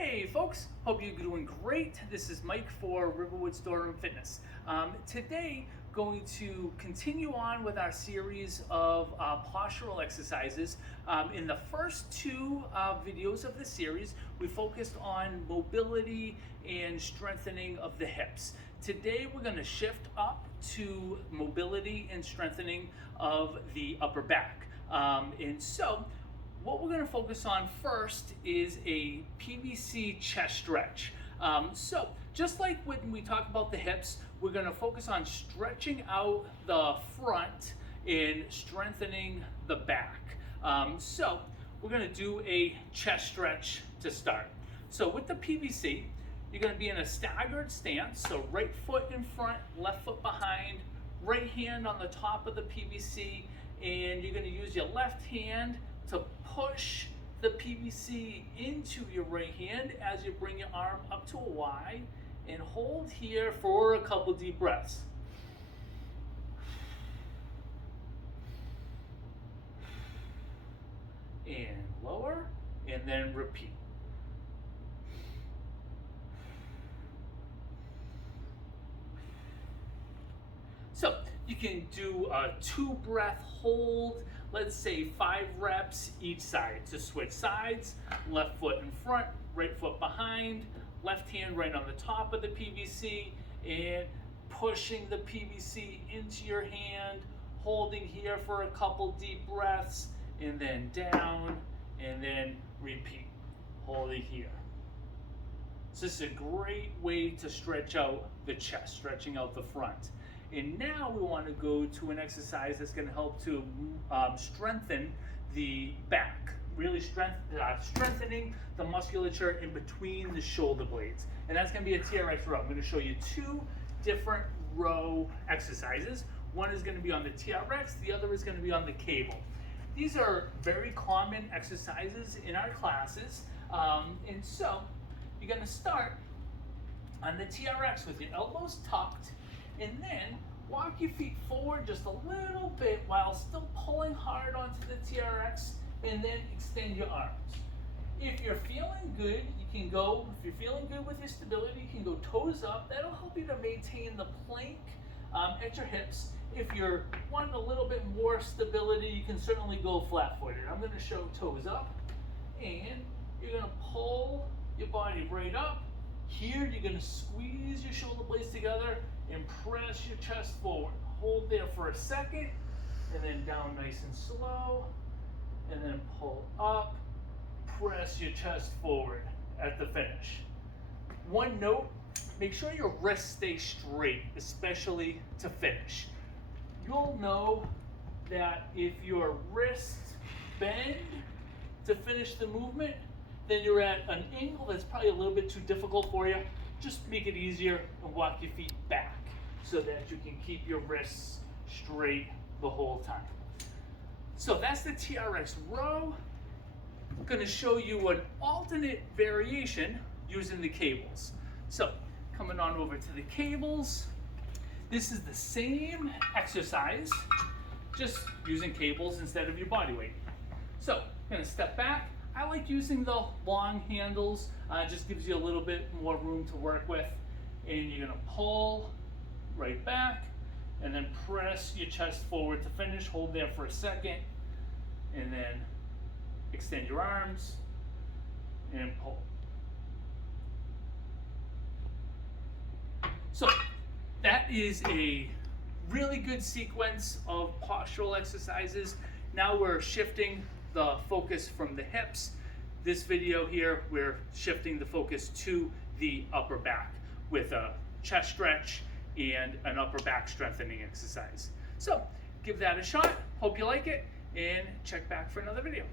Hey folks, hope you're doing great. This is Mike for Riverwood Storeroom Fitness. Today, going to continue on with our series of postural exercises. In the first two videos of the series, we focused on mobility and strengthening of the hips. Today, we're going to shift up to mobility and strengthening of the upper back. What we're going to focus on first is a PVC chest stretch. Just like when we talk about the hips, we're going to focus on stretching out the front and strengthening the back. We're going to do a chest stretch to start. So with the PVC, you're going to be in a staggered stance. So right foot in front, left foot behind, right hand on the top of the PVC, and you're going to use your left hand to push the PVC into your right hand as you bring your arm up to a Y, and hold here for a couple deep breaths. And lower, and then repeat. So you can do a 2-breath hold, let's say 5 reps each side. To switch sides, left foot in front, right foot behind, left hand right on the top of the PVC, and pushing the PVC into your hand, holding here for a couple deep breaths, and then down, and then repeat, holding here. So this is a great way to stretch out the chest, stretching out the front. And now we want to go to an exercise that's going to help to strengthen the back, really strengthening the musculature in between the shoulder blades. And that's going to be a TRX row. I'm going to show you 2 different row exercises. One is going to be on the TRX, the other is going to be on the cable. These are very common exercises in our classes. And so you're going to start on the TRX with your elbows tucked, and then walk your feet forward just a little bit while still pulling hard onto the TRX, and then extend your arms. If you're feeling good, you can go, if you're feeling good with your stability, you can go toes up. That'll help you to maintain the plank at your hips. If you're wanting a little bit more stability, you can certainly go flat-footed. I'm going to show toes up, and you're going to pull your body right up. Here, you're going to squeeze your shoulder blades together and press your chest forward. Hold there for a second, and then down nice and slow, and then pull up, press your chest forward at the finish. One note, make sure your wrists stay straight, especially to finish. You'll know that if your wrists bend to finish the movement, then you're at an angle that's probably a little bit too difficult for you. Just make it easier and walk your feet back so that you can keep your wrists straight the whole time. So that's the TRX row. I'm going to show you an alternate variation using the cables. So coming on over to the cables, this is the same exercise, just using cables instead of your body weight. So I'm going to step back. I like using the long handles, just gives you a little bit more room to work with. And you're gonna pull right back and then press your chest forward to finish. Hold there for a second, and then extend your arms and pull. So that is a really good sequence of postural exercises. Now we're shifting the focus from the hips. This video here, we're shifting the focus to the upper back with a chest stretch and an upper back strengthening exercise. So give that a shot. Hope you like it, and check back for another video.